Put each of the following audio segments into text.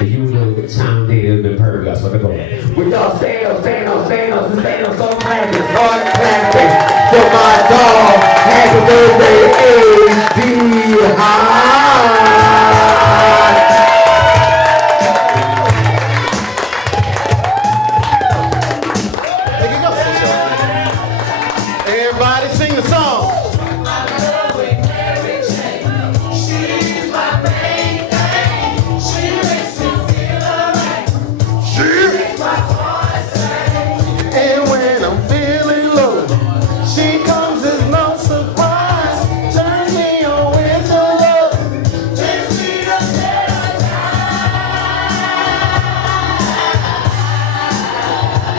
You know, sound is been purged, so they go. We all stand up, so clapping, start clapping for my dog. Happy birthday, D Hodge. Everybody sing the song. And when I'm feeling low, she comes as no surprise. Turns me on with her love. Takes me up paradise.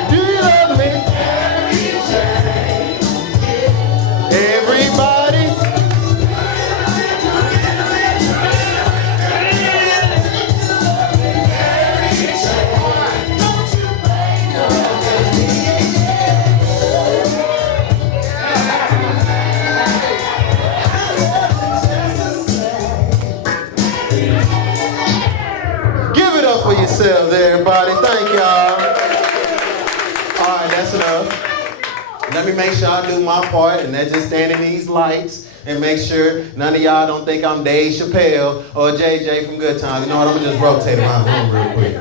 Do you love me? Everybody. Give it up for yourselves, everybody. Thank y'all. All right, that's enough. Let me make sure I do my part, and that's just stand in these lights and make sure none of y'all don't think I'm Dave Chappelle or JJ from Good Times. You know what? I'm gonna just rotate around the room real quick.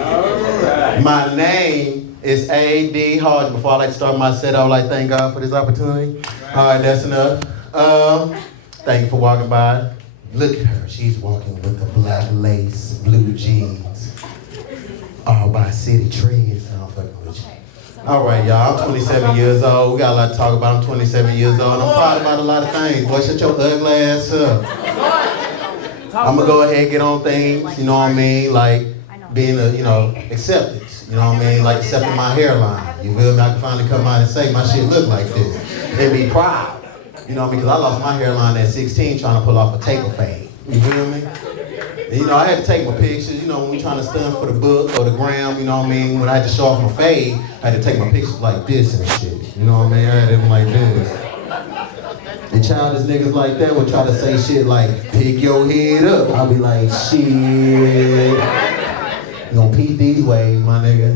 All right. My name is D Hodge. Before I like to start my set, I would like to thank God for this opportunity. All right, that's enough. Thank you for walking by. Look at her. She's walking with the black lace, blue jeans, all by City Trees. I'm fucking with you. All right, y'all. I'm 27 years old. We got a lot to talk about. I'm 27 years old. I'm proud about a lot of things. Boy, shut your ugly ass up. I'm gonna go ahead and get on things. You know what I mean? Like being acceptance. You know what I mean? Like accepting my hairline. You feel me? I can finally come out and say my shit look like this and be proud. You know, because I lost my hairline at 16 trying to pull off a taper fade. You feel me? And, you know, I had to take my pictures, you know, when we trying to stunt for the book or the gram, you know what I mean? When I had to show off my fade, I had to take my pictures like this and shit. You know what I mean? I had them like this. And childish niggas like that would try to say shit like, pick your head up. I'll be like, shit. You gonna peep these ways, my nigga.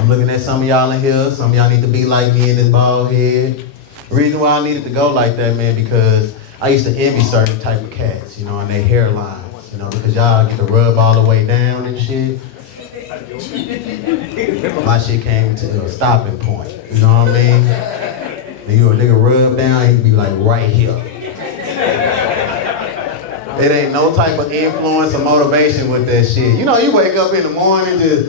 I'm looking at some of y'all in here. Some of y'all need to be like me in this bald head. The reason why I needed to go like that, man, because I used to envy certain type of cats, you know, and their hairlines, you know, because y'all get to rub all the way down and shit. My shit came to a stopping point, you know what I mean? And you a nigga rub down, he'd be like right here. It ain't no type of influence or motivation with that shit. You know, you wake up in the morning just,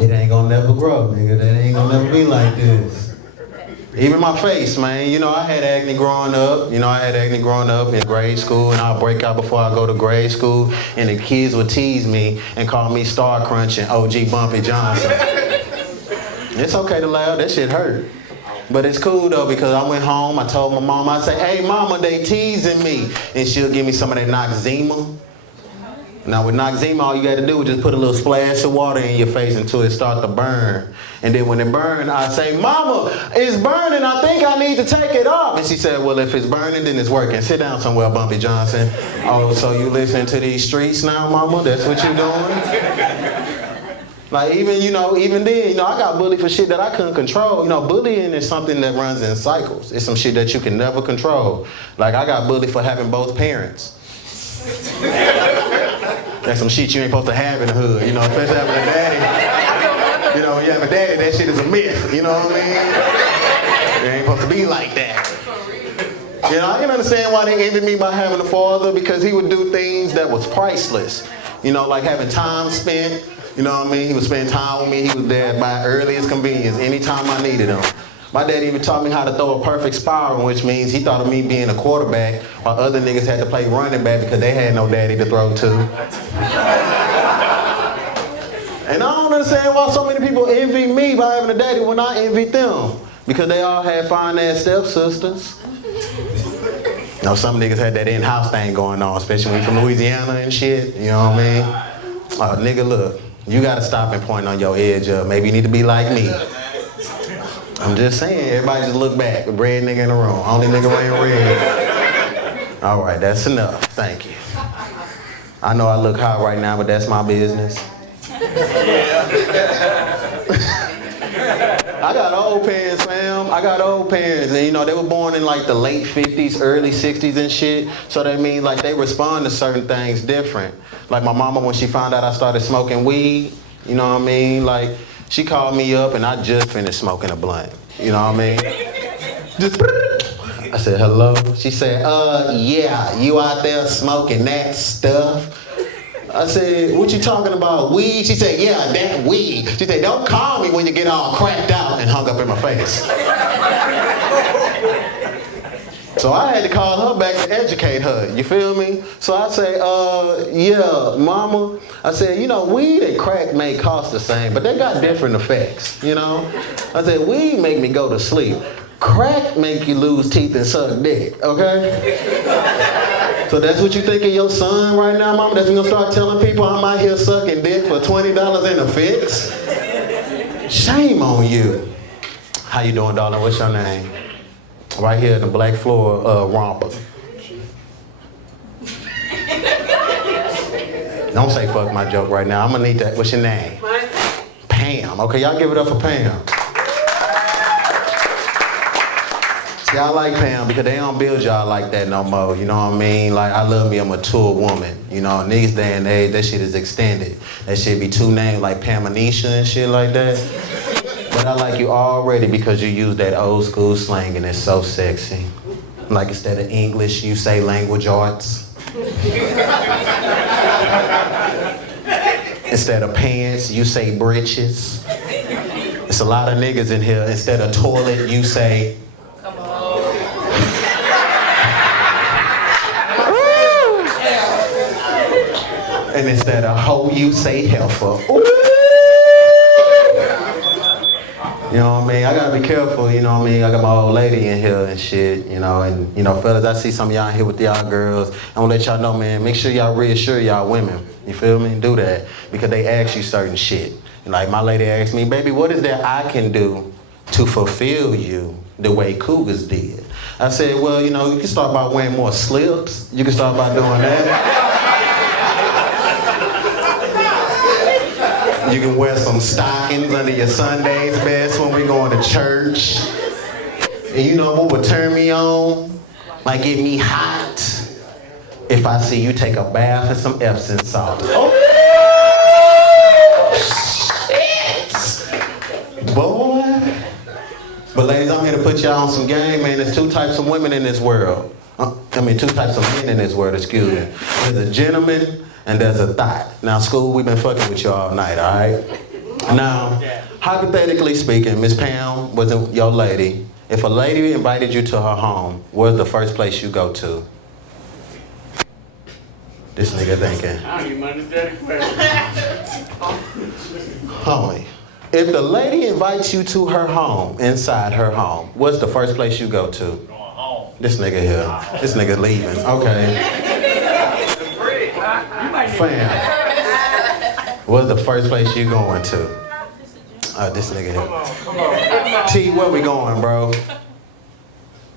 It ain't gonna never grow, nigga. That ain't gonna never be like this. Even my face, man. You know, I had acne growing up. You know, I had acne growing up in grade school, and I'll break out before I go to grade school, and the kids would tease me and call me Star Crunch and OG Bumpy Johnson. It's okay to laugh. That shit hurt. But it's cool, though, because I went home, I told my mom, I said, hey, mama, they teasing me. And she'll give me some of that Noxzema. Now with Noxzema, all you got to do is just put a little splash of water in your face until it starts to burn. And then when it burns, I say, Mama, it's burning. I think I need to take it off. And she said, well, if it's burning, then it's working. Sit down somewhere, Bumpy Johnson. Oh, so you listen to these streets now, Mama? That's what you're doing? Like even then, I got bullied for shit that I couldn't control. You know, bullying is something that runs in cycles. It's some shit that you can never control. Like I got bullied for having both parents. That's some shit you ain't supposed to have in the hood, you know, especially having a daddy. You know, when you have a daddy, that shit is a myth, you know what I mean? It ain't supposed to be like that. You know, I can understand why they envied me by having a father, because he would do things that was priceless. You know, like having time spent, you know what I mean? He would spend time with me, he was there at my earliest convenience, anytime I needed him. My dad even taught me how to throw a perfect spiral, which means he thought of me being a quarterback while other niggas had to play running back because they had no daddy to throw to. And I don't understand why so many people envy me by having a daddy when I envied them. Because they all had fine-ass stepsisters. You know, some niggas had that in-house thing going on, especially when you from Louisiana and shit, you know what I mean? Nigga, look, you gotta stop and point on your edge up. Maybe you need to be like me. I'm just saying, everybody just look back. The red nigga in the room. Only nigga wearing red. All right, that's enough. Thank you. I know I look hot right now, but that's my business. I got old parents, fam. I got old parents, and you know, they were born in like the late 50s, early 60s and shit. So that means like they respond to certain things different. Like my mama, when she found out I started smoking weed, you know what I mean? Like, she called me up and I just finished smoking a blunt. You know what I mean? Just, I said, hello? She said, yeah, you out there smoking that stuff? I said, what you talking about, weed? She said, yeah, that weed. She said, don't call me when you get all cracked out, and hung up in my face. So I had to call her back to educate her, you feel me? So I say, yeah, mama. I said, you know, weed and crack may cost the same, but they got different effects, you know? I said, weed make me go to sleep. Crack make you lose teeth and suck dick, okay? So that's what you think of your son right now, mama? That's when you're gonna start telling people I'm out here sucking dick for $20 in a fix? Shame on you. How you doing, darling? What's your name? Right here in the black floor romper. Don't say fuck my joke right now. I'm gonna need that. What's your name? Pam. Okay, y'all give it up for Pam. See, I like Pam because they don't build y'all like that no more. You know what I mean? Like, I love me a mature woman. You know, in these day and age, that shit is extended. That shit be two names like Pam Anisha and shit like that. But I like you already because you use that old school slang and it's so sexy. Like, instead of English, you say language arts. Instead of pants, you say britches. It's a lot of niggas in here. Instead of toilet, you say... Come on. And instead of hoe, you say heifer. You know what I mean? I gotta be careful, you know what I mean? I got my old lady in here and shit, you know, and, you know, fellas, I see some of y'all in here with y'all girls. I'm gonna let y'all know, man, make sure y'all reassure y'all women, you feel me? Do that, because they ask you certain shit. And like my lady asked me, baby, what is that I can do to fulfill you the way Cougars did? I said, well, you know, you can start by wearing more slips. You can start by doing that. You can wear some stockings under your Sundays best when we going to church. And you know what would turn me on? Like get me hot if I see you take a bath in some Epsom salt. Oh, shit! Boy. But ladies, I'm here to put y'all on some game, man. There's two types of women in this world. Two types of men in this world, excuse me. There's a gentleman and there's a thought. Now, school, we've been fucking with you all night, all right? Now, hypothetically speaking, Miss Pam wasn't your lady. If a lady invited you to her home, where's the first place you go to? This nigga thinking. I don't even understand the question. Homie, if the lady invites you to her home, inside her home, what's the first place you go to? Going home. This nigga here. This nigga leaving. Okay. Fam, what's the first place you going to? This nigga here. T, where we going, bro?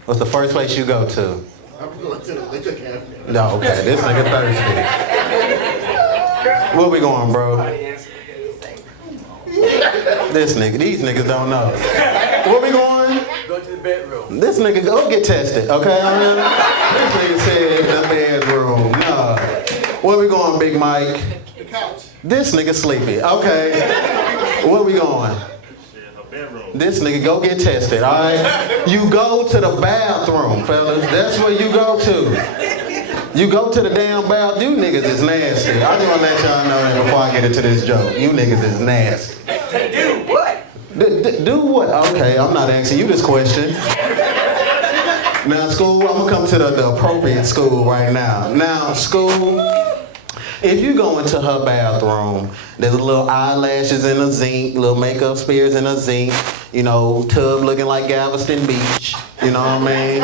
What's the first place you go to? I'm going to the liquor cabinet. No, okay, this nigga thirsty. Where we going, bro? This nigga, these niggas don't know. Where we going? Go to the bedroom. This nigga, go get tested, okay? This nigga said the bedroom. Nah. Where we going, Big Mike? The couch. This nigga sleepy. Okay. Where we going? This nigga go get tested, all right? You go to the bathroom, fellas. That's where you go to. You go to the damn bathroom. You niggas is nasty. I just want to let y'all know that before I get into this joke. You niggas is nasty. Do what? Do what? Okay, I'm not asking you this question. Now, school, I'm gonna come to the appropriate school right now. Now, school, if you go into her bathroom, there's little eyelashes in a zinc, little makeup spears in a zinc, you know, tub looking like Galveston Beach, you know what I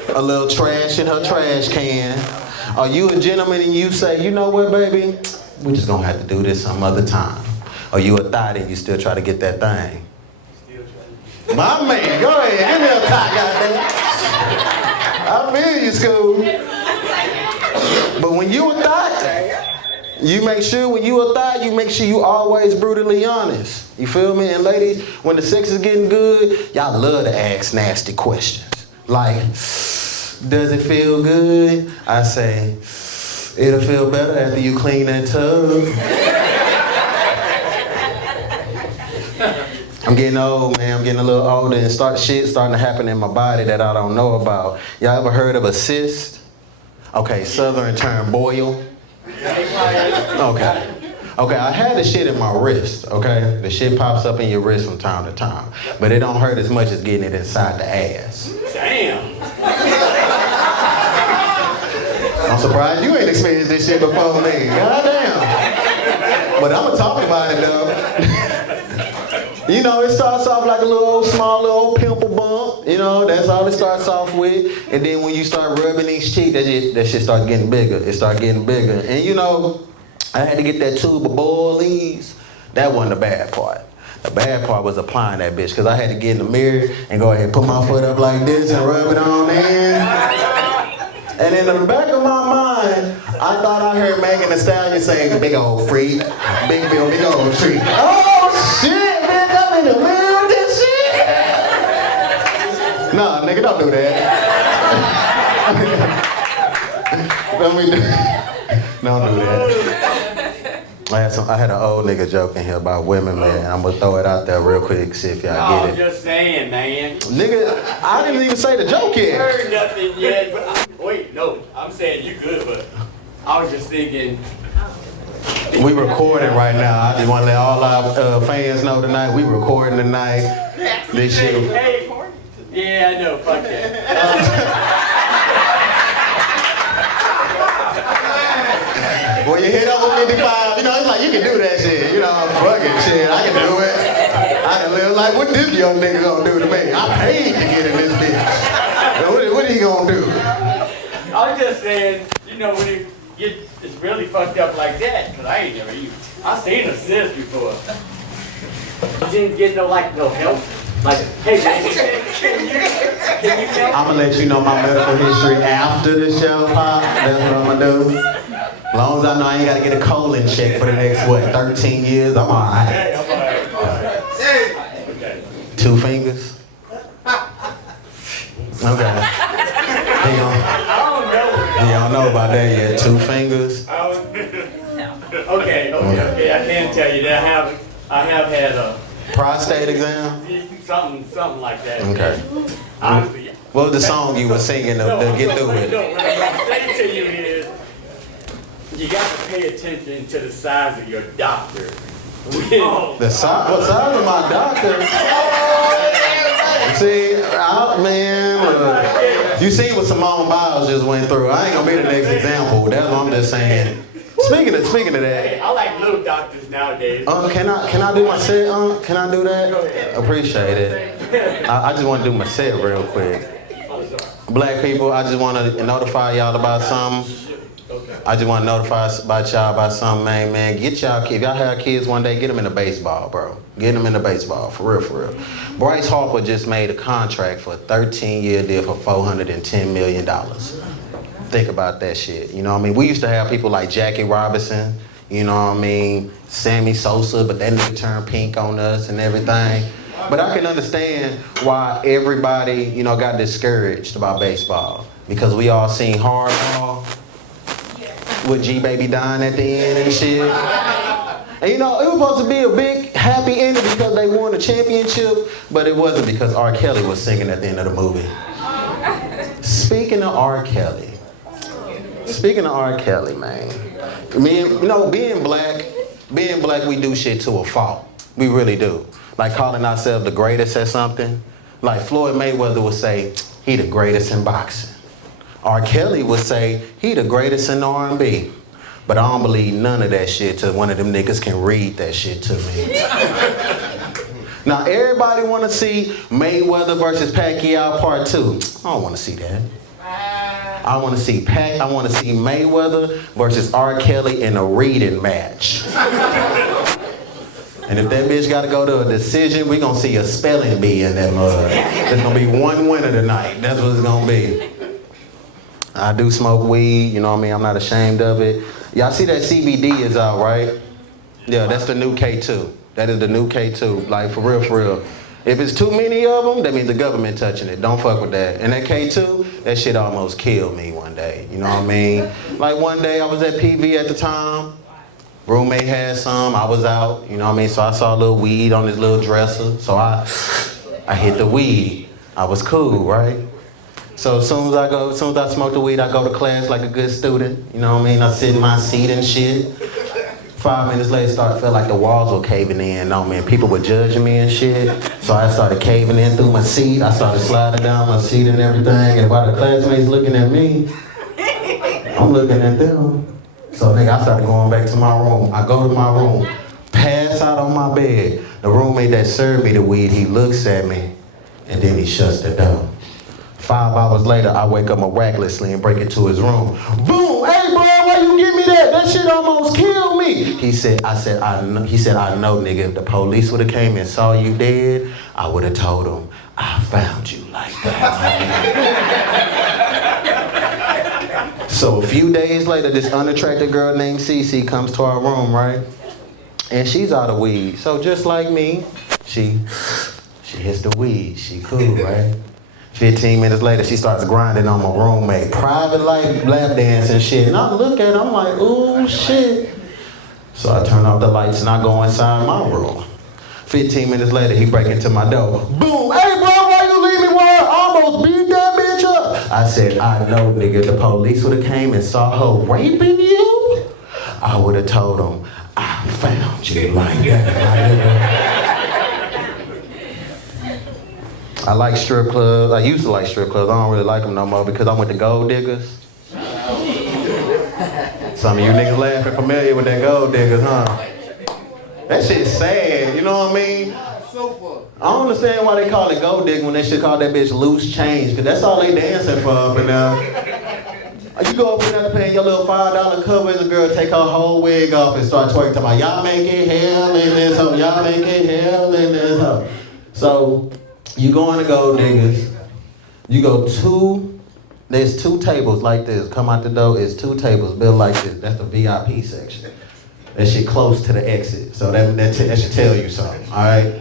mean? A little trash in her trash can. Are you a gentleman and you say, you know what, baby? We're just gonna have to do this some other time. Or you a thotty and you still try to get that thing? My man, go ahead, give me a tie, goddamn. I feel you, school. But when you a thot, you make sure when you a thot, you make sure you always brutally honest. You feel me? And ladies, when the sex is getting good, y'all love to ask nasty questions. Like, does it feel good? I say, it'll feel better after you clean that tub. I'm getting old, man. I'm getting a little older and shit starting to happen in my body that I don't know about. Y'all ever heard of a cyst? Okay, southern term, boil. Okay. Okay, I had the shit in my wrist, okay? The shit pops up in your wrist from time to time. But it don't hurt as much as getting it inside the ass. Damn. I'm surprised you ain't experienced this shit before me. Goddamn. But I'm gonna talk about it though. You know, it starts off like a small little pimple bump. You know, that's all it starts off with. And then when you start rubbing these cheeks, that shit starts getting bigger. It starts getting bigger. And you know, I had to get that tube of boilies. That wasn't the bad part. The bad part was applying that bitch, because I had to get in the mirror and go ahead and put my foot up like this and rub it on in. And in the back of my mind, I thought I heard Megan Thee Stallion saying, big old freak, big bill, big old treat. Oh shit, bitch, I'm in the middle of this shit. Nah, nigga, don't do that. Don't do that. I had an old nigga joke in here about women, man. I'm gonna throw it out there real quick, see if y'all get it. I'm just saying, man. Nigga, I didn't even say the joke yet. I heard nothing yet, but wait, no. I'm saying you good, but I was just thinking. We recording right now. I just want to let all our fans know tonight, we recording tonight. This shit. Hey, yeah, I know, fuck that. When you hit over 55, you know, it's like you can do that shit. You know, fucking shit, I can do it. I can live like, what this young nigga gonna do to me? I paid to get in this bitch. What he gonna do? I was just saying, you know, when it gets it's really fucked up like that, because I ain't never used. I seen a cyst before. I didn't get no help. Like, hey man, can you help? I'm gonna let you know my medical history after the show, Pop. That's what I'm gonna do. As long as I know I ain't gotta get a colon check for the next, 13 years, I'm alright. Hey, I'm alright. Okay. 2 fingers? Okay. I don't know. You don't know about that yet. 2 fingers? Okay, I can tell you that I have had a prostate exam? Something like that. Okay. Honestly, what was the song you were singing to get through it? No, what I'm saying to you is, you got to pay attention to the size of your doctor. The size? What size of my doctor? See, man, look. You see what Simone Biles just went through. I ain't gonna be the next example. That's what I'm just saying. Speaking of that. Hey, I like little doctors nowadays. Can I do my set? Can I do that? Appreciate it. I just want to do my set real quick. Black people, I just want to notify y'all about something. I just want to notify y'all about something, man. Get y'all kids. If y'all have kids one day, get them into baseball, bro. Get them into baseball, for real. Bryce Harper just made a contract for a 13-year deal for $410 million. Think about that shit. You know what I mean? We used to have people like Jackie Robinson, you know what I mean? Sammy Sosa, but that nigga turned pink on us and everything. But I can understand why everybody, you know, got discouraged about baseball. Because we all seen Hardball with G-Baby dying at the end and shit. And you know, it was supposed to be a big happy ending because they won the championship, but it wasn't because R. Kelly was singing at the end of the movie. Speaking of R. Kelly, man. Being black, we do shit to a fault. We really do. Like calling ourselves the greatest at something. Like Floyd Mayweather would say, he the greatest in boxing. R. Kelly would say, he the greatest in R&B. But I don't believe none of that shit till one of them niggas can read that shit to me. Now, everybody want to see Mayweather versus Pacquiao Part 2. I don't want to see that. I want to see Mayweather versus R. Kelly in a reading match. And if that bitch gotta go to a decision, we gonna see a spelling bee in that mud. There's gonna be one winner tonight. That's what it's gonna be. I do smoke weed, you know what I mean? I'm not ashamed of it. Y'all see that CBD is out, right? Yeah, that's the new K2. That is the new K2, like for real, for real. If it's too many of them, that means the government touching it. Don't fuck with that. And that K2, that shit almost killed me one day, you know what I mean? Like one day I was at PV at the time. Roommate had some, I was out, you know what I mean? So I saw a little weed on this little dresser. So I hit the weed. I was cool, right? So as soon as I smoke the weed, I go to class like a good student. You know what I mean? I sit in my seat and shit. 5 minutes later, felt like the walls were caving in on me and people were judging me and shit. So I started caving in through my seat. I started sliding down my seat and everything. And while the classmates looking at me, I'm looking at them. So nigga, I started going back to my room. I go to my room, pass out on my bed. The roommate that served me the weed, he looks at me and then he shuts the door. 5 hours later, I wake up miraculously and break into his room. Boom! Hey, bro, why you give me that? That shit almost killed me. He said, I know, nigga, if the police would have came and saw you dead, I would have told them, I found you like that. So a few days later, this unattractive girl named Cece comes to our room, right? And she's out of weed. So just like me, she hits the weed. She cool, right? 15 minutes later, she starts grinding on my roommate. Private like lap dance and shit. And I look at her, I'm like, ooh, shit. So I turn off the lights and I go inside my room. 15 minutes later, he break into my door. Boom, hey bro, why you leave me where I almost beat that bitch up? I said, I know, nigga, the police would have came and saw her raping you. I would have told them, I found you like that, my nigga. I like strip clubs. I used to like strip clubs. I don't really like them no more because I went to Gold Diggers. Some of you niggas laughing familiar with that Gold Diggers, huh? That shit's sad, you know what I mean? I don't understand why they call it Gold Digger when they should call that bitch loose change, because that's all they dancing for up in there. You go up in there paying your little $5 cover as a girl, take her whole wig off and start twerking to my, y'all making hell in this hoe, y'all making hell in this hoe. So, you go into Gold Diggers, you go there's 2 tables like this. Come out the door, it's 2 tables built like this. That's the VIP section. That shit close to the exit. So that should tell you something, all right?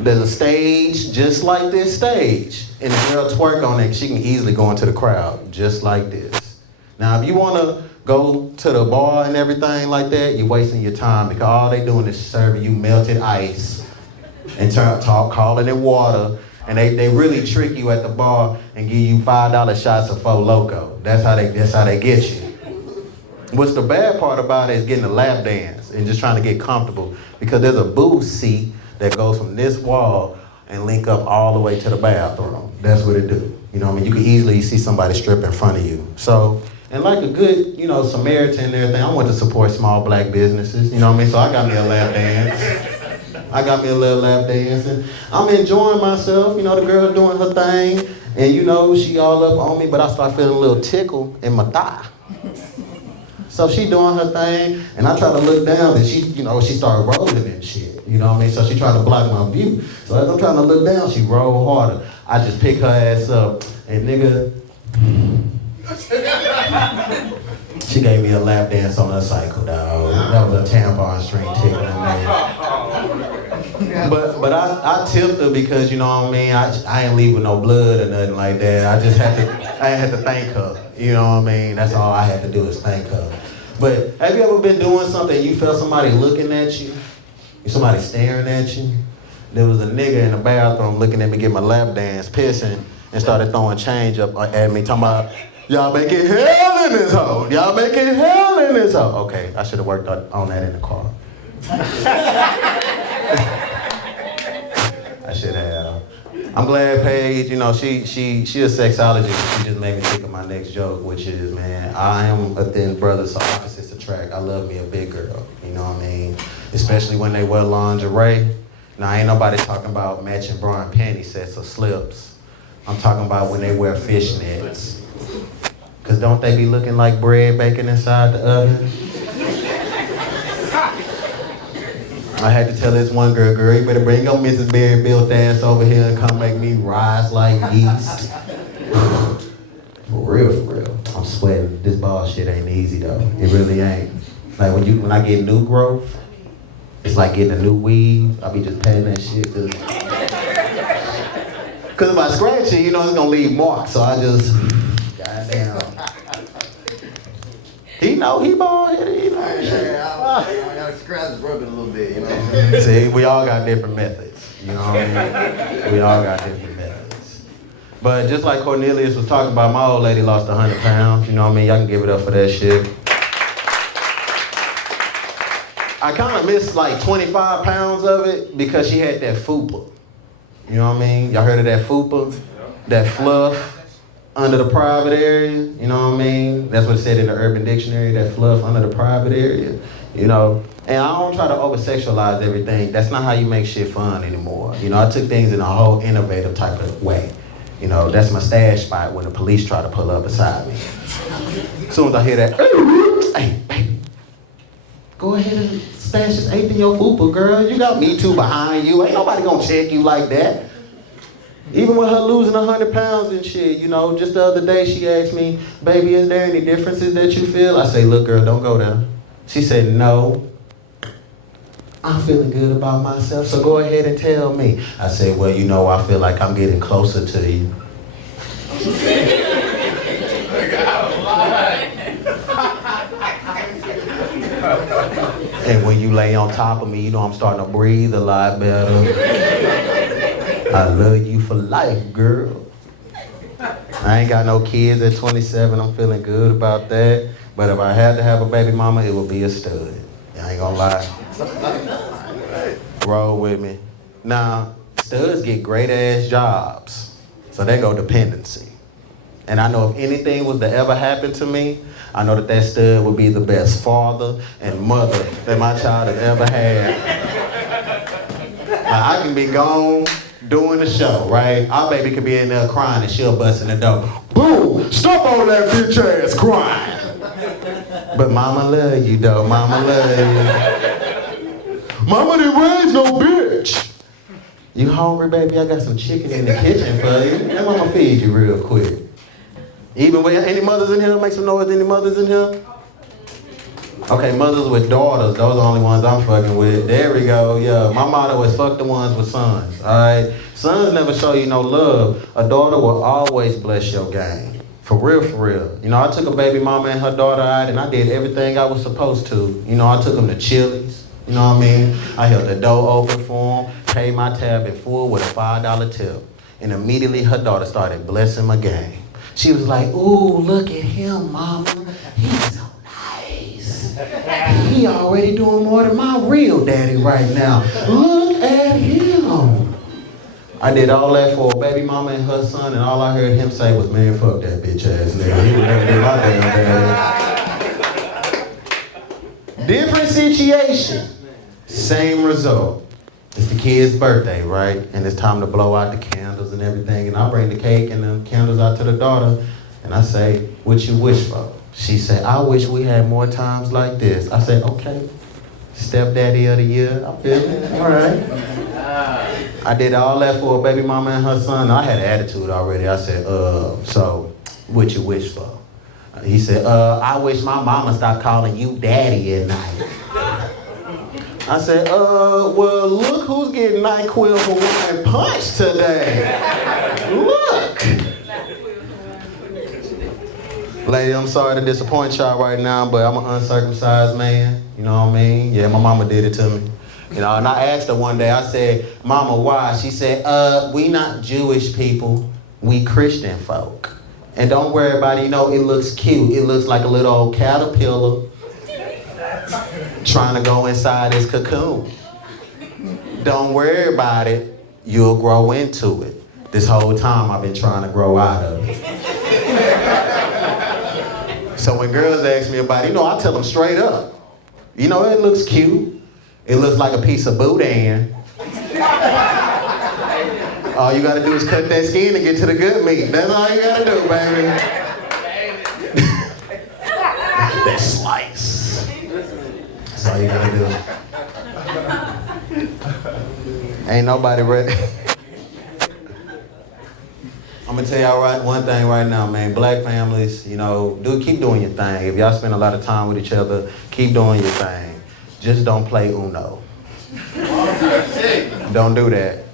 There's a stage just like this stage. And the girl twerk on it, she can easily go into the crowd, just like this. Now, if you wanna go to the bar and everything like that, you're wasting your time because all they doing is serving you melted ice and calling it water, and they really trick you at the bar and give you $5 shots of Four Loko. That's how they get you. What's the bad part about it is getting a lap dance and just trying to get comfortable because there's a booth seat that goes from this wall and link up all the way to the bathroom. That's what it do. You know what I mean? You can easily see somebody strip in front of you. So, and like a good, Samaritan and everything, I want to support small black businesses. You know what I mean? So I got me a lap dance. I got me a little lap dancing. I'm enjoying myself. The girl doing her thing. And she all up on me, but I start feeling a little tickle in my thigh. So she doing her thing, and I try to look down, and she started rolling and shit. You know what I mean? So she tried to block my view. So as I'm trying to look down, she rolled harder. I just pick her ass up, and nigga, she gave me a lap dance on her cycle, dog. That was a tampon string tickle. But I tipped her because, you know what I mean, I ain't leaving no blood or nothing like that. I had to thank her. You know what I mean? That's all I had to do is thank her. But have you ever been doing something and you felt somebody looking at you? Somebody staring at you? There was a nigga in the bathroom looking at me give my lap dance, pissing, and started throwing change up at me, talking about, y'all making hell in this hoe. Y'all making hell in this hoe. Okay, I should have worked on that in the car. I should have. I'm glad Paige, she a sexologist. She just made me think of my next joke, which is, man, I am a thin brother, so opposites attract. I love me a big girl, you know what I mean? Especially when they wear lingerie. Now, ain't nobody talking about matching bra and panty sets or slips. I'm talking about when they wear fishnets. Cause don't they be looking like bread baking inside the oven? I had to tell this one girl, you better bring your Mrs. Berry built ass over here and come make me rise like yeast. For real. I'm sweating. This ball shit ain't easy though. It really ain't. Like when I get new growth, it's like getting a new weave. I be just patting that shit. Cause if I scratch it, it's gonna leave marks. So I just, goddamn. He bald headed, I gotta scratch the rub it a little bit, See, we all got different methods. You know what I mean? We all got different methods. But just like Cornelius was talking about, my old lady lost 100 pounds. You know what I mean? Y'all can give it up for that shit. I kind of missed like 25 pounds of it because she had that fupa. You know what I mean? Y'all heard of that fupa? That fluff under the private area. You know what I mean? That's what it said in the Urban Dictionary, that fluff under the private area. And I don't try to over-sexualize everything. That's not how you make shit fun anymore. I took things in a whole innovative type of way. That's my stash spot when the police try to pull up beside me. As soon as I hear that, hey, baby, go ahead and stash this eighth in your fupa, girl. You got me too behind you. Ain't nobody gonna check you like that. Even with her losing 100 pounds and shit, just the other day she asked me, baby, is there any differences that you feel? I say, look, girl, don't go there. She said, no. I'm feeling good about myself, so go ahead and tell me. I said, well, I feel like I'm getting closer to you. And when you lay on top of me, I'm starting to breathe a lot better. I love you for life, girl. I ain't got no kids at 27. I'm feeling good about that. But if I had to have a baby mama, it would be a stud. I ain't gonna lie. Roll with me. Now, studs get great ass jobs. So they go dependency. And I know if anything was to ever happen to me, I know that stud would be the best father and mother that my child has ever had. I can be gone doing the show, right? Our baby could be in there crying and she'll bust in the door. Boom! Stop all that bitch ass crying! But mama love you though, mama love you. Mama didn't raise no bitch! You hungry, baby? I got some chicken in the kitchen for you. Let mama feed you real quick. Even with any mothers in here? Make some noise, any mothers in here? Okay, mothers with daughters, those are the only ones I'm fucking with. There we go, yeah. My motto is fuck the ones with sons, all right? Sons never show you no love. A daughter will always bless your game. For real, for real. I took a baby mama and her daughter out and I did everything I was supposed to. I took them to Chili's, you know what I mean? I held the door open for them, paid my tab in full with a $5 tip. And immediately her daughter started blessing my game. She was like, ooh, look at him, mama. He's so nice. He already doing more than my real daddy right now. Look at him. I did all that for a baby mama and her son, and all I heard him say was, man, fuck that bitch ass nigga. He would never do my damn daddy. Different situation, same result. It's the kid's birthday, right? And it's time to blow out the candles and everything. And I bring the cake and the candles out to the daughter. And I say, what you wish for? She said, I wish we had more times like this. I said, okay. Stepdaddy of the year. I feel it. All right. I did all that for a baby mama and her son. I had an attitude already. I said, so what you wish for? He said, I wish my mama stopped calling you daddy at night. I said, well, look who's getting NyQuil for one punch today. Look. Lady, I'm sorry to disappoint y'all right now, but I'm an uncircumcised man. You know what I mean? Yeah, my mama did it to me. And I asked her one day, I said, Mama, why? She said, we not Jewish people, we Christian folk. And don't worry about it, it looks cute. It looks like a little old caterpillar trying to go inside his cocoon. Don't worry about it, you'll grow into it. This whole time I've been trying to grow out of it. So when girls ask me about it, I tell them straight up. It looks cute. It looks like a piece of boudin. All you gotta do is cut that skin and get to the good meat. That's all you gotta do, baby. That slice. That's all you gotta do. Ain't nobody ready. I'm gonna tell y'all one thing right now, man. Black families, keep doing your thing. If y'all spend a lot of time with each other, keep doing your thing. Just don't play Uno. Don't do that.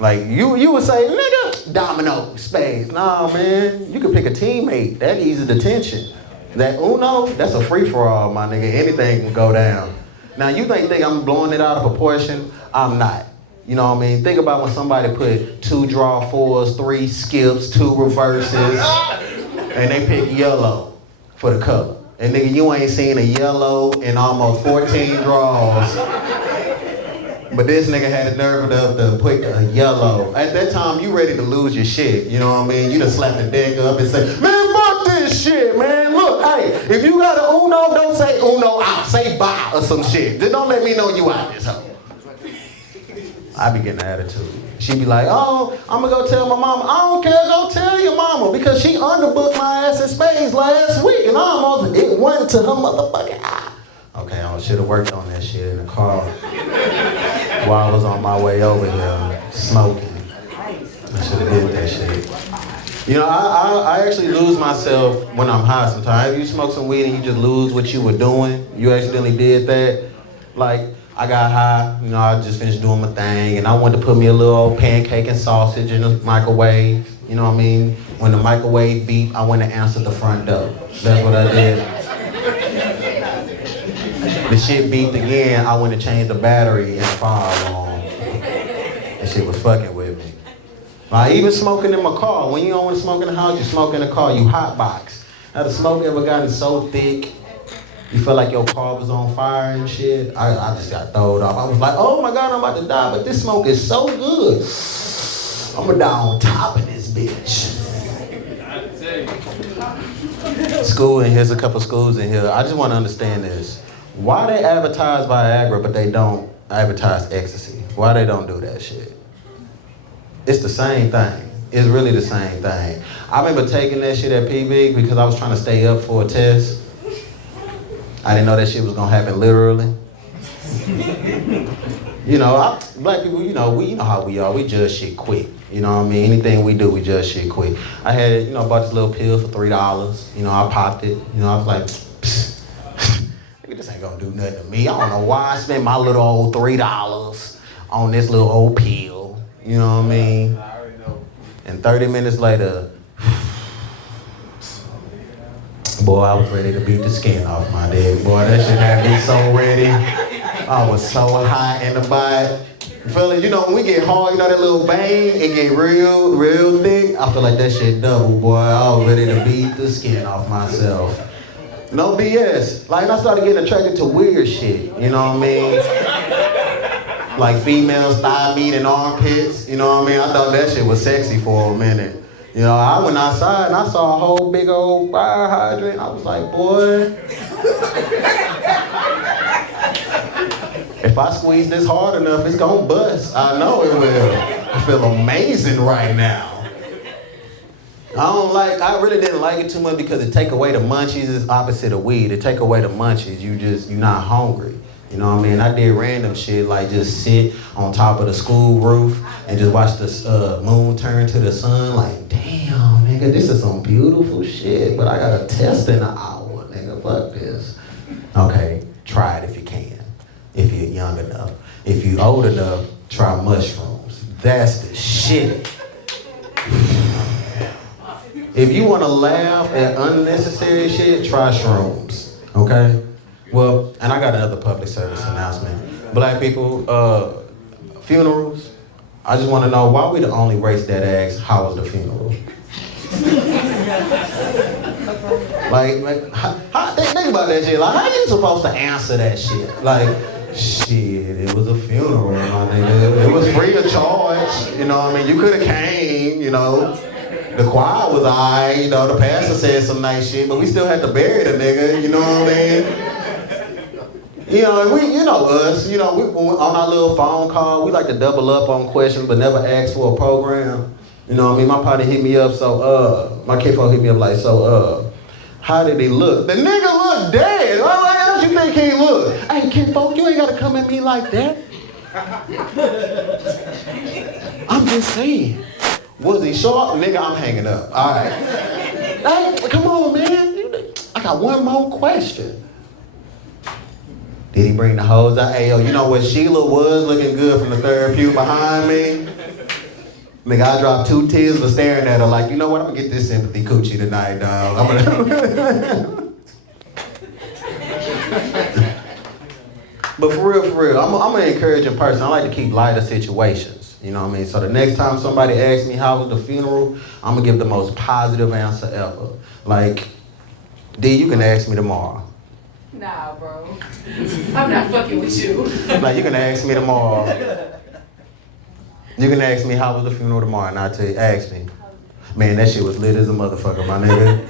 Like you would say, nigga, domino, spades. Nah, man, you can pick a teammate. That eases the tension. That Uno, that's a free-for-all, my nigga. Anything can go down. Now, you think I'm blowing it out of proportion? I'm not. You know what I mean? Think about when somebody put 2 draw 4s, 3 skips, 2 reverses, and they pick yellow for the color. And nigga, you ain't seen a yellow in almost 14 draws. But this nigga had the nerve enough to put a yellow. At that time, you ready to lose your shit. You know what I mean? You done slapped the deck up and say, man, fuck this shit, man. Look, hey, if you got an Uno, don't say Uno out. Say bye or some shit. Just don't let me know you out this hoe. I be getting an attitude. She be like, oh, I'm gonna go tell my mama. I don't care, go tell your mama because she underbooked my ass in spades last week and it went to her motherfucking eye. Okay, I should have worked on that shit in the car while I was on my way over here smoking. I should have did that shit. I actually lose myself when I'm high sometimes. If you smoke some weed and you just lose what you were doing, you accidentally did that. Like, I got high, I just finished doing my thing, and I wanted to put me a little old pancake and sausage in the microwave. You know what I mean? When the microwave beeped, I went to answer the front door. That's what I did. The shit beeped again, I went to change the battery in the fire alarm. That shit was fucking with me. Like, even smoking in my car. When you don't want to smoke in the house, you smoke in the car, you hotbox. Have the smoke ever gotten so thick, you feel like your car was on fire and shit? I just got thrown off. I was like, oh my God, I'm about to die, but this smoke is so good. I'm gonna die on top of this bitch. School in here's a couple schools in here. I just want to understand this. Why they advertise Viagra, but they don't advertise ecstasy? Why they don't do that shit? It's the same thing. It's really the same thing. I remember taking that shit at PB because I was trying to stay up for a test. I didn't know that shit was gonna happen literally. Black people, you know how we are. We judge shit quick. You know what I mean? Anything we do, we judge shit quick. I had, bought this little pill for $3. I popped it. I was like, psst, nigga, this ain't gonna do nothing to me. I don't know why I spent my little old $3 on this little old pill. You know what I mean? I already know. And 30 minutes later, boy, I was ready to beat the skin off my dick. Boy, that shit had me so ready. I was so hot in the butt. Feel it, when we get hard, that little vein, it get real, real thick. I feel like that shit double, boy. I was ready to beat the skin off myself. No BS. Like, I started getting attracted to weird shit, you know what I mean? Like females, thigh meat and armpits, you know what I mean? I thought that shit was sexy for a minute. I went outside and I saw a whole big old fire hydrant. I was like, boy, if I squeeze this hard enough, it's gonna bust. I know it will. I feel amazing right now. I really didn't like it too much because it take away the munchies. It's opposite of weed. It take away the munchies. You're not hungry. You know what I mean? I did random shit like just sit on top of the school roof and just watch the moon turn to the sun. Like, damn, nigga, this is some beautiful shit, but I got a test in an hour, nigga. Fuck this. Okay, try it if you can. If you're young enough. If you're old enough, try mushrooms. That's the shit. If you want to laugh at unnecessary shit, try shrooms. Okay? Well, and I got another public service announcement. Black people, funerals, I just want to know why we the only race that asks, how was the funeral? Think about that shit. Like, how you supposed to answer that shit? Like, shit, it was a funeral, my nigga. It was free of charge, you know what I mean? You could have came, The choir was alright, the pastor said some nice shit, but we still had to bury the nigga, you know what I mean? We, us, we on our little phone call, we like to double up on questions but never ask for a program. You know what I mean? My partner hit me up, my kidfolk hit me up like, how did he look? The nigga looked dead. How else you think he look? Hey, kidfolk, you ain't gotta come at me like that. I'm just saying. Was he short? Nigga, I'm hanging up. All right. Hey, come on, man. I got one more question. Did he bring the hose out? Hey, yo, you know what Sheila was looking good from the third pew behind me? Nigga, I dropped 2 tears for staring at her like, you know what? I'm gonna get this sympathy coochie tonight, dog. I'm gonna... But for real, I'm an encouraging person. I like to keep lighter situations. You know what I mean? So the next time somebody asks me how was the funeral, I'm gonna give the most positive answer ever. Like, D, you can ask me tomorrow. Nah, bro. I'm not fucking with you. Like, you can ask me tomorrow. You can ask me how was the funeral tomorrow, and I'll tell you, ask me. Man, that shit was lit as a motherfucker, my nigga.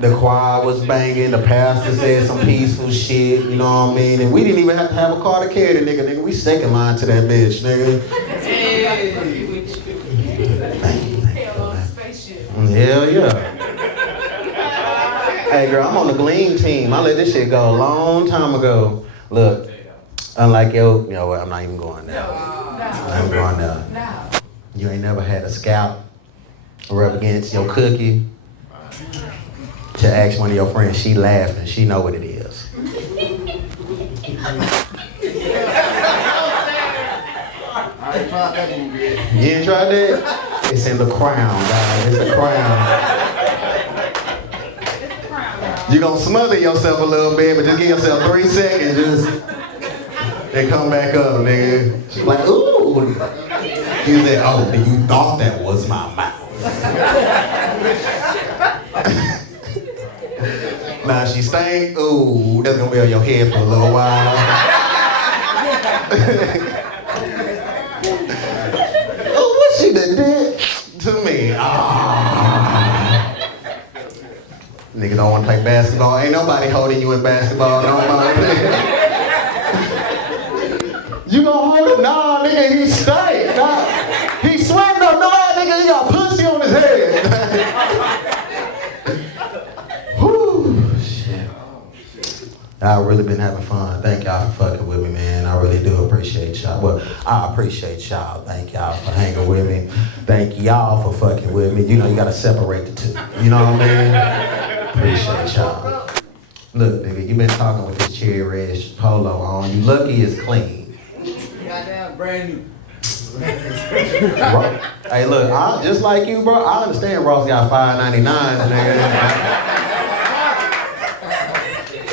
The choir was banging, the pastor said some peaceful shit, you know what I mean? And we didn't even have to have a car to carry the nigga. We second line to that bitch, nigga. Thank you, man. Hell yeah. Hey girl, I'm on the Gleam team. I let this shit go a long time ago. Look, unlike you know what, I'm not even going there. I'm not going there. You ain't never had a scalp rub against your cookie to ask one of your friends. She laughing. She know what it is. I ain't tried that one yet. You ain't tried that? It's in the crown, guys. It's the crown. You gonna smother yourself a little bit, but just give yourself 3 seconds, just and come back up, nigga. She's like, ooh. You said, oh, you thought that was my mouth. Now she stank. Ooh, that's gonna be on your head for a little while. Oh, what she done did to me? Ah. Nigga don't want to play basketball. Ain't nobody holding you in basketball. Nobody. You gonna hold him? Nah, nigga, he stank. Nah, he sweating up. No, nigga, he got pussy on his head. I've really been having fun. Thank y'all for fucking with me, man. I really do appreciate y'all. Well, I appreciate y'all. Thank y'all for hanging with me. Thank y'all for fucking with me. You know, you gotta separate the two. You know what I mean? Appreciate y'all. Look, nigga, you been talking with this cherry red polo on. You lucky it's clean. Goddamn brand new. Hey, look, just like you, bro, I understand Ross got $5.99, nigga.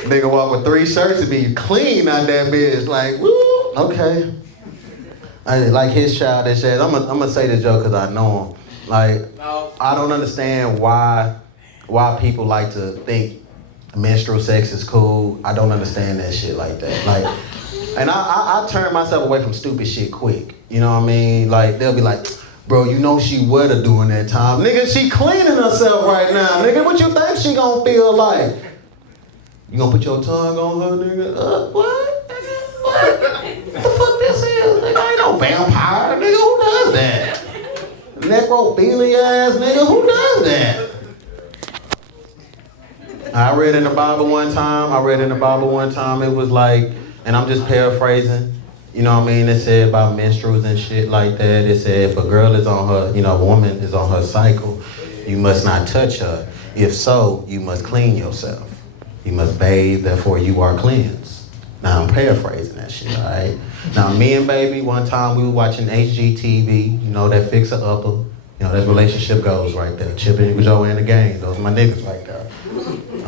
Nigga walk with 3 shirts and be clean out that bitch. Like, woo, okay. I like his childish ass. I'm gonna say this joke because I know him. Like, I don't understand why people like to think menstrual sex is cool. I don't understand that shit like that. Like, and I turn myself away from stupid shit quick. You know what I mean? Like, they'll be like, bro, you know she wetter during that time. Nigga, she cleaning herself right now. Nigga, what you think she gonna feel like? You gonna put your tongue on her, nigga? What? What? What the fuck this is? Nigga, I ain't no vampire, nigga. Who does that? Necrophilia ass nigga, who does that? I read in the Bible one time, it was like, and I'm just paraphrasing, you know what I mean? It said about menstruals and shit like that. It said if a girl is on her, you know, a woman is on her cycle, you must not touch her. If so, you must clean yourself. You must bathe, therefore you are cleansed. Now I'm paraphrasing that shit, all right? Now me and baby, one time we were watching HGTV, you know, that fixer upper, you know, that's relationship goals right there. Chipping with Joe and the gang, those are my niggas right there,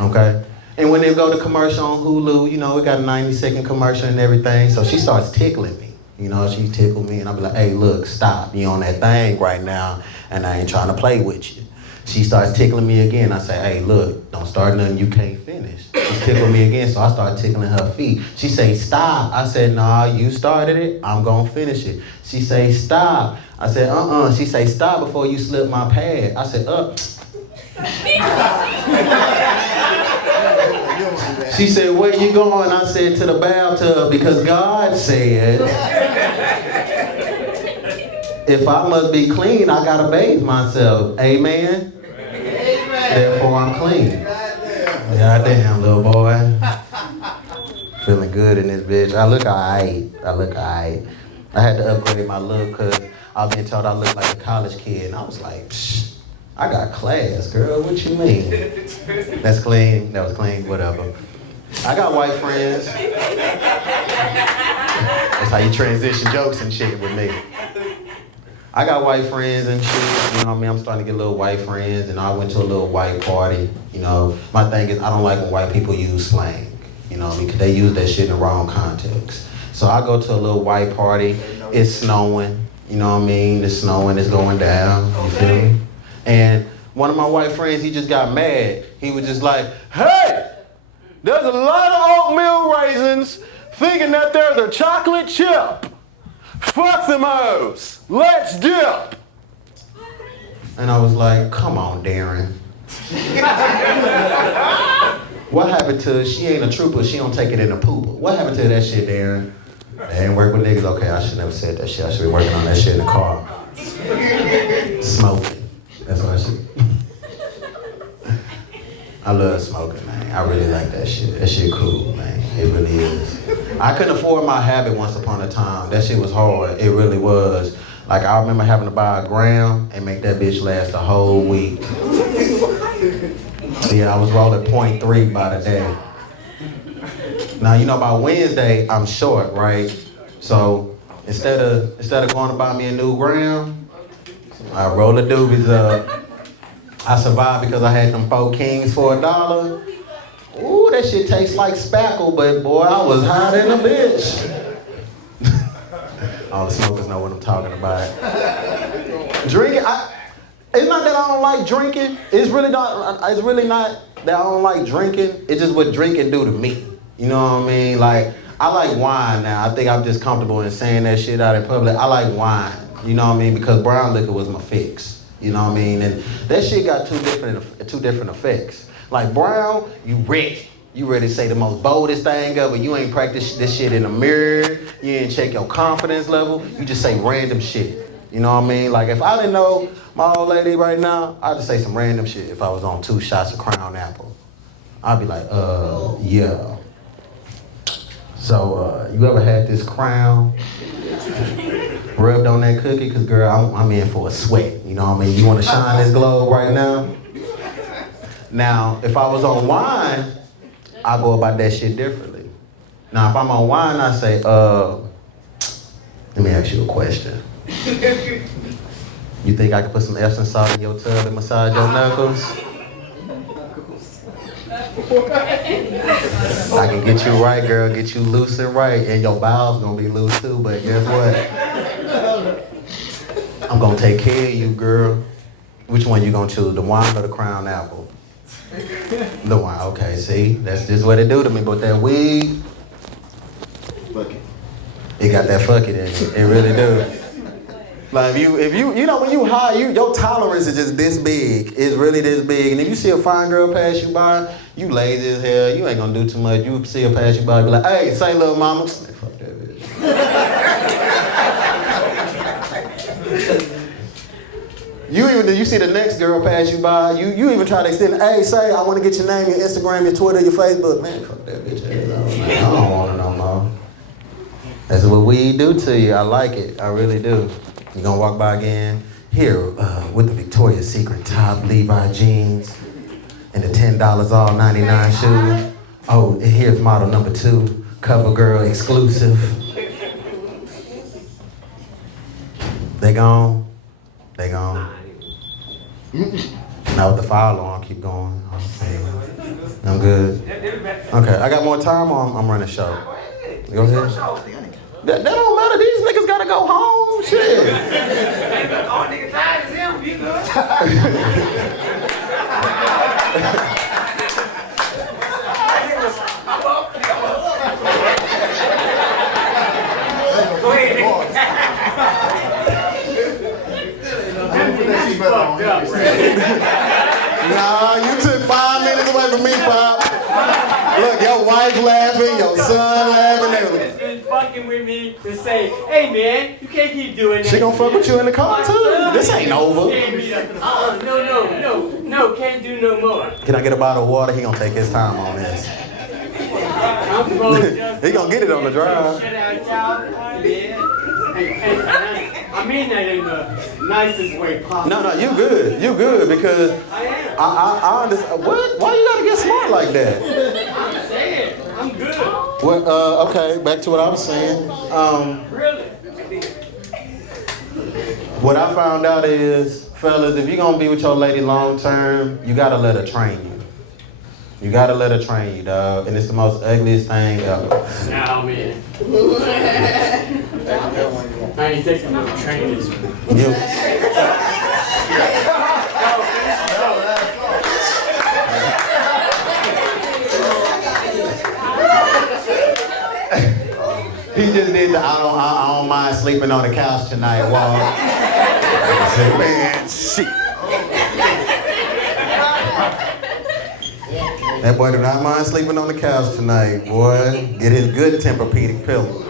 okay? And when they go to commercial on Hulu, you know, we got a 90-second commercial and everything, so she starts tickling me. You know, she tickled me and I'll be like, hey, look, stop, you on that thing right now and I ain't trying to play with you. She starts tickling me again. I say, hey, look, don't start nothing you can't finish. She tickled me again, so I start tickling her feet. She say, stop. I said, nah, you started it. I'm gonna finish it. She say, stop. I said, She say, stop before you slip my pad. I said, She said, where you going? I said, to the bathtub, because God said, if I must be clean, I gotta bathe myself. Amen? Therefore, I'm clean. Goddamn, little boy. Feeling good in this bitch. I look alright. I had to upgrade my look because I was being told I looked like a college kid. And I was like, psh, I got class, girl. What you mean? That's clean. That was clean. Whatever. I got white friends. That's how you transition jokes and shit with me. I got white friends and shit, you know what I mean? I'm starting to get little white friends, and I went to a little white party, you know. My thing is, I don't like when white people use slang, you know what I mean? Because they use that shit in the wrong context. So I go to a little white party, it's snowing, you know what I mean? It's snowing, it's going down, you feel me? And one of my white friends, he just got mad. He was just like, hey, there's a lot of oatmeal raisins thinking that they're the chocolate chip. Fuck them hoes. Let's dip. And I was like, come on, Darren. What happened to she ain't a trooper, she don't take it in a pooper. What happened to that shit, Darren? They ain't work with niggas? Okay, I should never said that shit. I should be working on that shit in the car. Smoking. That's what I should. I love smoking, man. I really like that shit. That shit cool, man. It really is. I couldn't afford my habit once upon a time. That shit was hard. It really was. Like, I remember having to buy a gram and make that bitch last a whole week. Yeah, I was rolling 0.3 by the day. Now, you know, by Wednesday, I'm short, right? So, instead of going to buy me a new gram, I roll the doobies up. I survived because I had them 4 Kings for $1. Ooh, that shit tastes like spackle, but boy, I was high than a bitch. All the smokers know what I'm talking about. Drinking, it's not that I don't like drinking. It's really not that I don't like drinking. It's just what drinking do to me. You know what I mean? Like, I like wine now. I think I'm just comfortable in saying that shit out in public. I like wine. You know what I mean? Because brown liquor was my fix. You know what I mean? And that shit got two different effects. Like brown, you ready. You ready to say the most boldest thing ever. You ain't practice this shit in the mirror. You ain't check your confidence level. You just say random shit. You know what I mean? Like if I didn't know my old lady right now, I'd just say some random shit if I was on 2 shots of Crown Apple. I'd be like, yeah. So, you ever had this Crown rubbed on that cookie? Cause girl, I'm in for a sweat. You know what I mean? You wanna shine this globe right now? Now, if I was on wine, I go about that shit differently. Now, if I'm on wine, I say, let me ask you a question. You think I could put some Epsom salt in your tub and massage your knuckles? I can get you right, girl, get you loose and right, and your bowels gonna be loose too, but guess what? I'm gonna take care of you, girl. Which one you gonna choose, the wine or the Crown Apple? The wine, okay, see? That's just what it do to me, but that weed, fuck it. It got that fuck it in it, it really do. Like if you know when you high, your tolerance is just this big. It's really this big. And if you see a fine girl pass you by, you lazy as hell, you ain't gonna do too much. You see her pass you by, be like, hey, say little mama. Like, fuck that bitch. You see the next girl pass you by, you even try to extend, hey, say, I wanna get your name, your Instagram, your Twitter, your Facebook. Man, fuck that bitch. I don't want her no more. That's what weed do to you. I like it, I really do. You gonna walk by again, here with the Victoria's Secret top Levi jeans and the $10 all 99 shoes. Oh, and here's model number 2, CoverGirl exclusive. They gone. They gone. Now with the fire alarm, keep going. Okay. I'm good. Okay, I got more time or I'm running short? Go ahead. That don't matter. These niggas gotta go home. Shit. All nigga tired is him. You good? Go ahead, Nah, you took 5 minutes away from me, Pop. Look, your wife laughing, your son laughing, everything. Fucking with me to say, hey man, you can't keep doing that. She gonna fuck with you in the car too. This ain't over. No, can't do no more. Can I get a bottle of water? He gonna take his time on this. He gonna get it on the drive. Shut out, y'all. I mean that in the nicest way possible. No, you good because I am. I understand. What? Why you gotta get smart like that? I'm saying, I'm good. Well, okay, back to what I was saying. Really? What I found out is, fellas, if you're gonna be with your lady long term, you gotta let her train you. You gotta let her train you, dog. And it's the most ugliest thing ever. Nah, man. I ain't taking no trainers. You, he just did the I don't mind sleeping on the couch tonight walk. I said, man, shit. That boy do not mind sleeping on the couch tonight, boy. Get his good Tempur-Pedic pillow.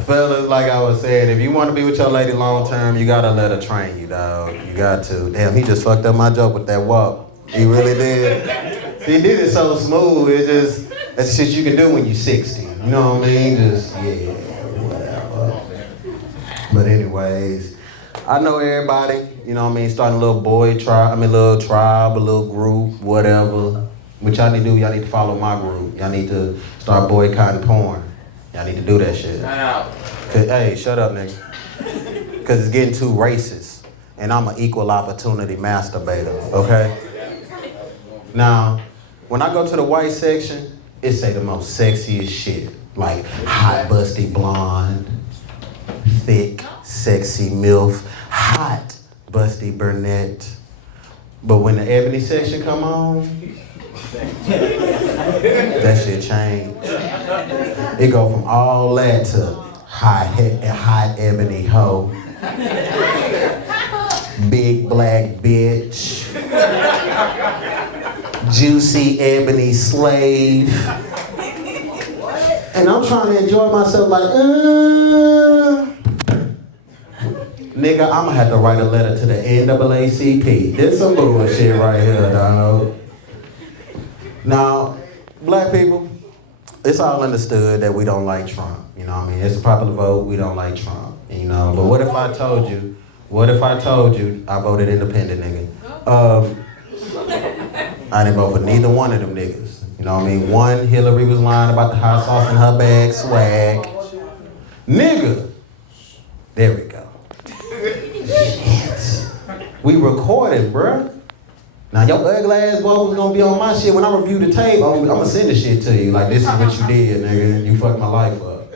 Fellas, like I was saying, if you want to be with your lady long term, you gotta let her train you, dog. You got to. Damn, he just fucked up my joke with that walk. He really did. He did it so smooth. It just, that's shit you can do when you're 60. You know what I mean? Just, yeah, whatever. But anyways, I know everybody, you know what I mean, starting a little little tribe, a little group, whatever. What y'all need to do, y'all need to follow my group. Y'all need to start boycotting porn. Y'all need to do that shit. Hey, shut up, nigga. Cause it's getting too racist. And I'm an equal opportunity masturbator, okay? Now, when I go to the white section, it say the most sexiest shit. Like hot, busty blonde, thick, sexy MILF, hot, busty brunette. But when the ebony section come on, that shit change. It go from all that to hot ebony hoe, big black bitch, juicy ebony slave. And I'm trying to enjoy myself like, nigga, I'm gonna have to write a letter to the NAACP. This some bullshit right here, dog. Now, black people, it's all understood that we don't like Trump. You know what I mean? It's a popular vote, we don't like Trump. You know, but what if I told you I voted independent, nigga? I didn't vote for neither one of them niggas. You know what I mean? One, Hillary was lying about the hot sauce in her bag swag. Nigga. There we go. Shit. We recorded, bruh. Now your ugly ass vote was gonna be on my shit. When I review the tape, I'm gonna send the shit to you. Like, this is what you did, nigga. You fucked my life up.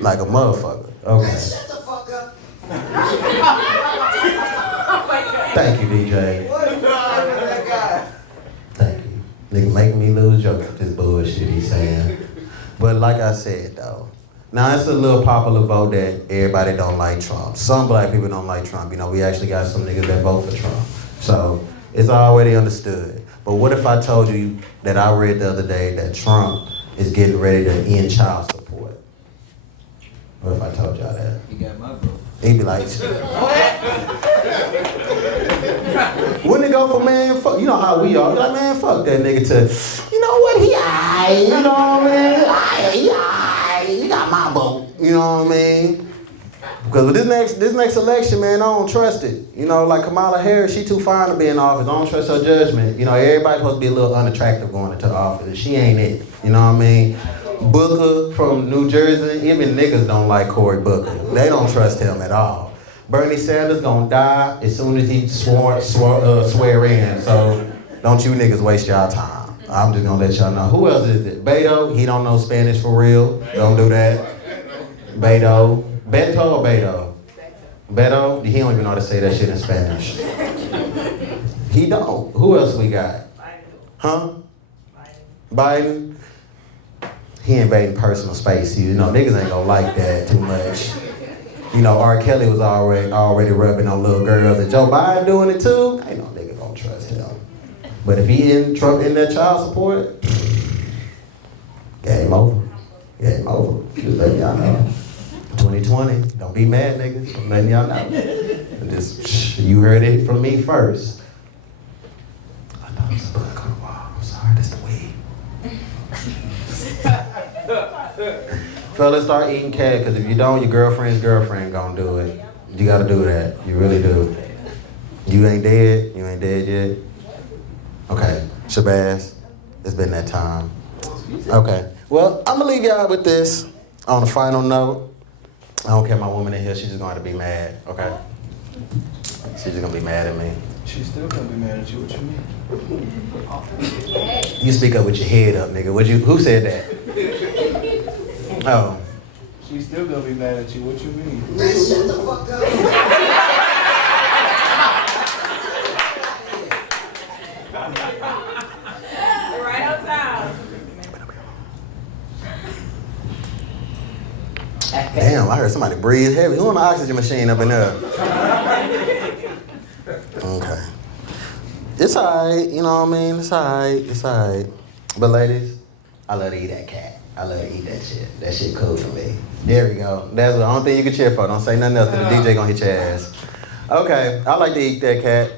Like a motherfucker. Okay. Shut the fuck up. Thank you, DJ. Thank you. Nigga making me lose jokes with this bullshit he's saying. But like I said, though, now it's a little popular vote that everybody don't like Trump. Some black people don't like Trump. You know, we actually got some niggas that vote for Trump. So it's already understood. But what if I told you that I read the other day that Trump is getting ready to end child support? What if I told y'all that? You got my vote. He'd be like, wouldn't it go for, man, fuck, you know how we are, like, man, fuck that nigga, to, you know what, he aight, you know what I mean, he aight, he got my vote, you know what I mean? Because with this next election, man, I don't trust it. You know, like Kamala Harris, she too fine to be in office. I don't trust her judgment. You know, everybody supposed to be a little unattractive going into office. She ain't it. You know what I mean? Booker from New Jersey, even niggas don't like Cory Booker. They don't trust him at all. Bernie Sanders gonna die as soon as he swear in. So don't you niggas waste y'all time. I'm just gonna let y'all know. Who else is it? Beto, he don't know Spanish for real. Don't do that. Beto. Beto or Beto? Beto? He don't even know how to say that shit in Spanish. He don't. Who else we got? Huh? Biden? He invading personal space. You know, niggas ain't gonna like that too much. You know, R. Kelly was already rubbing on little girls, and Joe Biden doing it too. Ain't no nigga gonna trust him. But if he in that child support, game over. Game over. Just letting y'all know. 2020, don't be mad, niggas. I'm letting y'all know. And just, you heard it from me first. I thought it was a book on the wall. I'm sorry, that's the weed. Fellas, start eating cat, because if you don't, your girlfriend's girlfriend gonna do it. You gotta do that. You really do. You ain't dead? You ain't dead yet? Okay. Shabazz, it's been that time. Okay. Well, I'm gonna leave y'all with this on a final note. I don't care my woman in here, she's just going to be mad, okay? She's just gonna be mad at me. She's still gonna be mad at you. What you mean? You speak up with your head up, nigga. Who said that? Oh. She's still gonna be mad at you. What you mean? Shut the fuck up. Right on time. Damn, I heard somebody breathe heavy. Who on the oxygen machine up in there? Okay. It's alright, you know what I mean? It's alright. But ladies, I love to eat that cat. I love to eat that shit. That shit cool for me. There we go. That's the only thing you can cheer for. Don't say nothing else, the DJ gonna hit your ass. Okay, I like to eat that cat.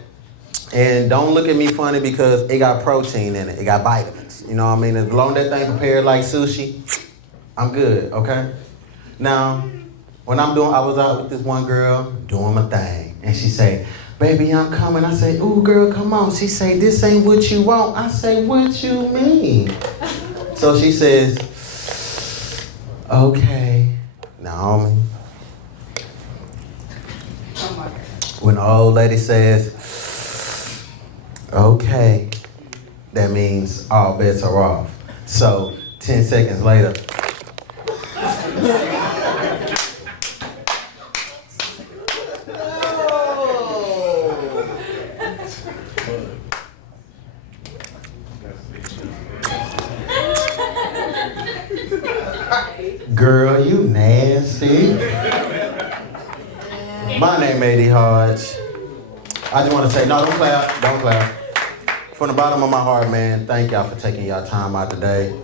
And don't look at me funny because it got protein in it. It got vitamins. You know what I mean? As long as that thing prepared like sushi, I'm good, okay? Now, when I was out with this one girl doing my thing. And she say, baby, I'm coming. I say, ooh, girl, come on. She say, this ain't what you want. I say, what you mean? So she says, okay. Naomi. Oh my God. When the old lady says, okay, that means all bets are off. So 10 seconds later, girl, you nasty. My name is D Hodge. I just want to say, no, don't clap. From the bottom of my heart, man, thank y'all for taking y'all time out today,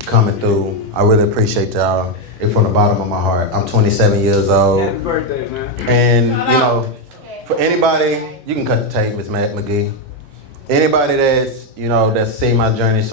coming through. I really appreciate y'all. It's from the bottom of my heart. I'm 27 years old. Happy birthday, man. And, you know, for anybody, you can cut the tape, Miss McGee. Anybody that's, that's seen my journey